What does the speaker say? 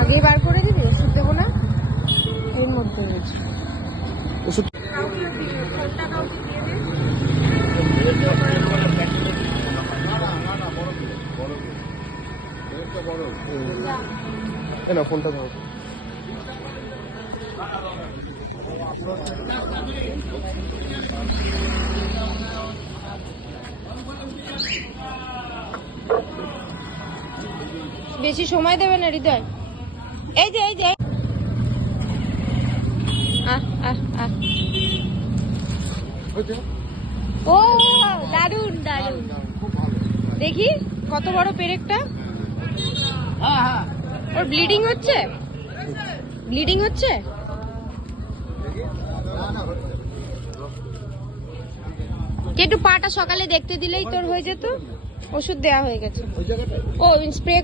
আগেই বার করে দিবি, ওষুধ দেবো না এর মধ্যে ওষুধ না, ফোনটা দাও। বেশি সময় দেবে না হৃদয়। এই যে ও দারুন দারুন, দেখি কত বড় পেরেকটা। ওর ব্লিডিং হচ্ছে, ব্লিডিং হচ্ছে। একটু পাটা সকালে দেখতে দিলেই তোর হয়ে যেত। ওষুধ দেওয়া হয়ে গেছে। ও স্প্রে